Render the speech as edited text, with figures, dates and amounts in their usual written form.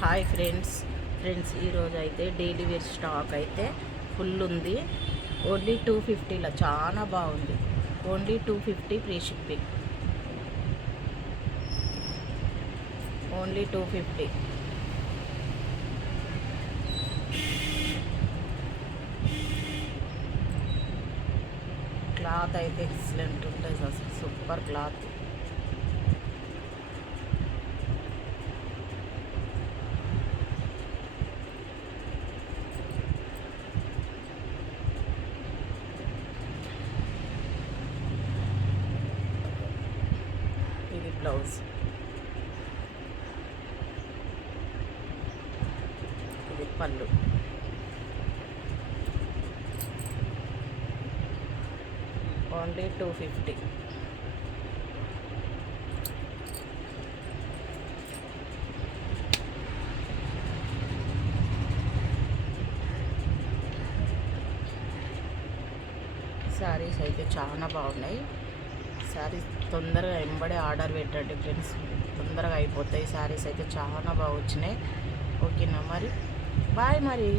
Hi friends ఈరోజు అయితే daily wear stock అయితే ఫుల్ ఉంది. ఓన్లీ 250లో చాలా బాగుంది. ఓన్లీ 250 ఫ్రీ షిప్పింగ్. ఓన్లీ 250. క్లాత్ అయితే ఎక్సలెంట్ ఉంటుంది, అసలు సూపర్ క్లాత్. ఇది బ్లౌజ్, ఇది పళ్ళు. ఓన్లీ 250. శారీస్ అయితే చాలా బాగున్నాయి. శారీస్ తొందరగా వెంబడే ఆర్డర్ పెట్టండి ఫ్రెండ్స్, తొందరగా అయిపోతాయి. శారీస్ అయితే చాలా బాగా వచ్చినాయి. ఓకేనా మరి, బాయ్ మరి.